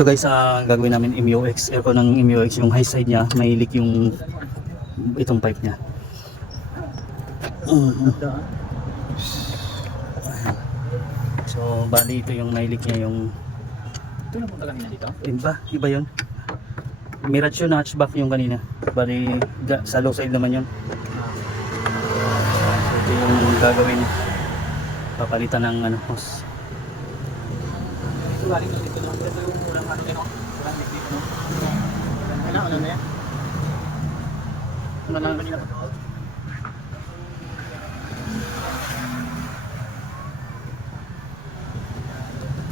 Ito guys, ah, gagawin namin MUX. Aircon ng MUX, yung high side niya, may leak yung itong pipe niya. Mhm. So, bali ito yung nailik niya yung Ito na punta kanina dito. iba, iba yun. Mirage yun, hatchback yung kanina. Bali, sa low side naman yun. So, ito yung gagawin niya. Papalitan ng ano, hose. Ito galing dito no. Ito yung unang ano dito no. Unang dito no. Ano ano na yan? Ano lang kanina pa doon?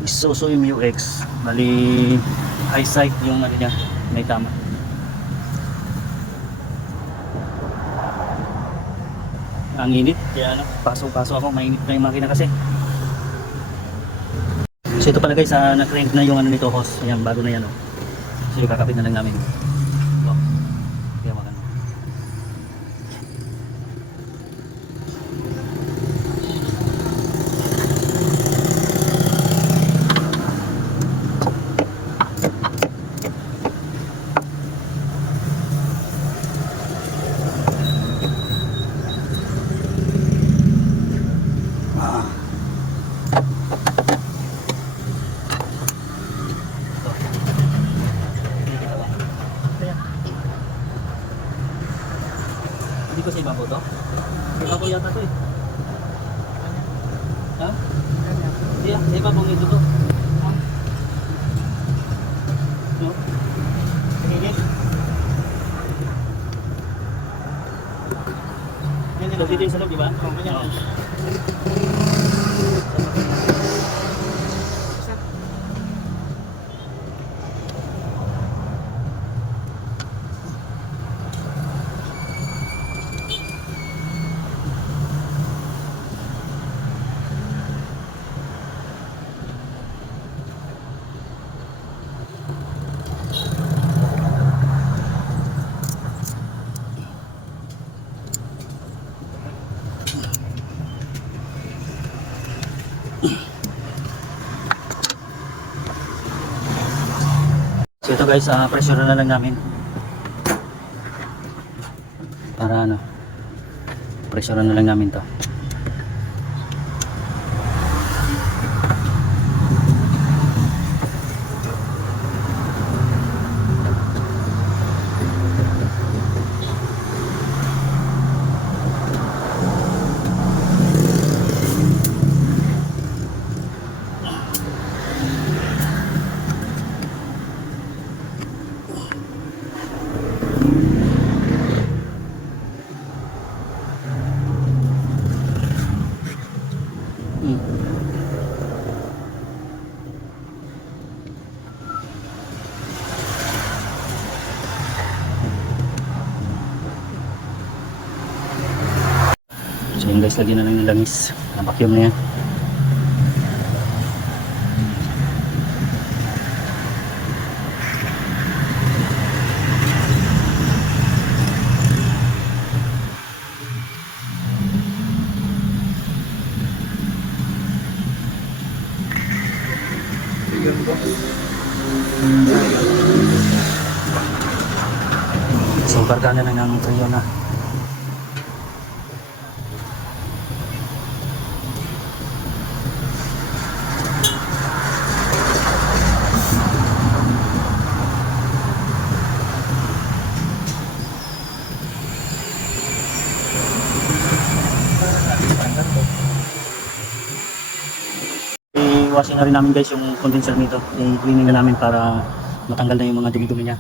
Isuso yung MUX. Bali, side yung ano niya. May tama. Ang init. Kaya ano, pasok-pasok ako. Mainit na yung makina kasi. So ito pala guys, uh, nag-rent na yung ano nito host. Ayan, bago na yan oh. So kakapit na lang namin. Oh. Kaya maganda. Hindi ko sa ibabaw to? Ibabaw yata to eh. Ha? Hindi ah, sa ibabaw nito to. No? Tingin. Yan dito, dito yung sa loob, di ba? Oh, ganyan. Oo. So ito guys, uh, pressure na lang namin. Para ano, pressure na lang namin to. Guys, lagyan na lang ng langis. Na-vacuum na yan. So karga na lang ng tuyo na. I-washing na rin namin guys yung condenser nito. I-cleaning na namin para matanggal na yung mga dumi-dumi niya.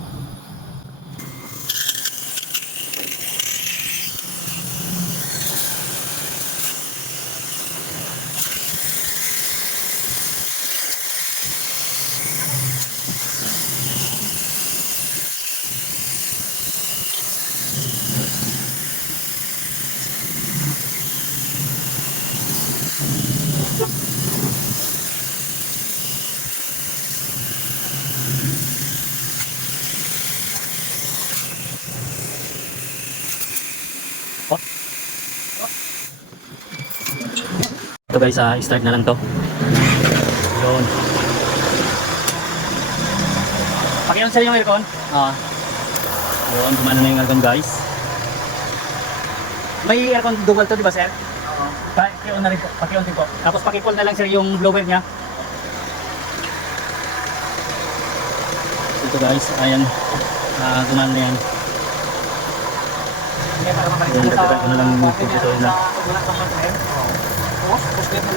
Ito guys, ah, start na lang to. Yun. Pakion sir yung aircon. Oo. Yun, gumana na yung aircon guys. May aircon dual to, di ba sir? Oo. Pakion na rin po, pakion din po. Tapos pakipol na lang sir yung blower niya. Ito guys, ayan. Ah, gumana na yan. Sa... dagdagan ko na lang yung dito na. sa pagbulat ng container. Oo.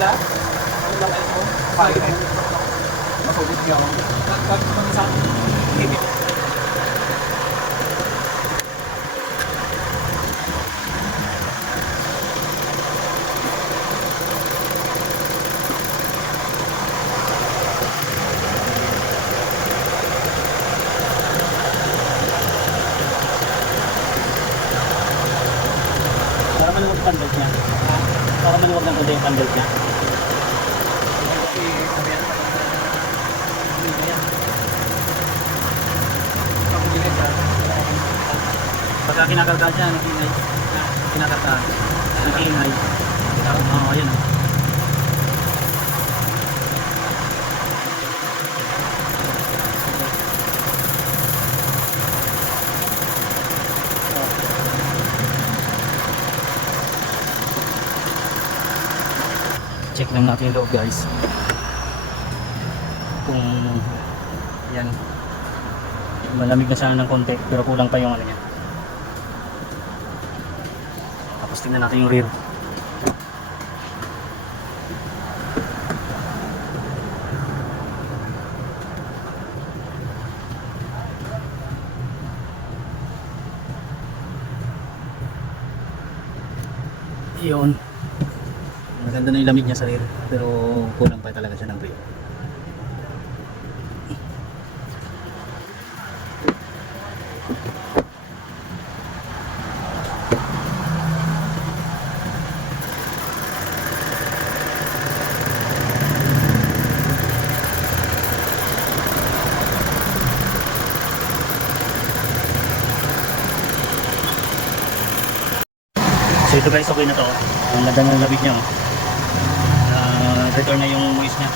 Puslet mo lang. Ano lang ito? Pag Masulit niya ako. Pag naman sa limit. Para maluwag ang belt niya. Para maluwag ng konti yung belt niya. Kasi sabihan pa ng hindi na yan. Pag ulit ka, Pagka kinakarga siya, nag-ingay. Kinakarga. Nag-ingay. Oo, oh, ayun. Check lang natin yung loob guys. Kung yan malamig na siya ng konti pero kulang pa yung ano niya. Tapos tingnan natin yung rear. Yun. Maganda na yung lamig niya sa rear pero kulang pa talaga siya ng rear. So ito guys, okay na to. Ang ganda ng labig niya. Oh. Ah, return na yung moist niya.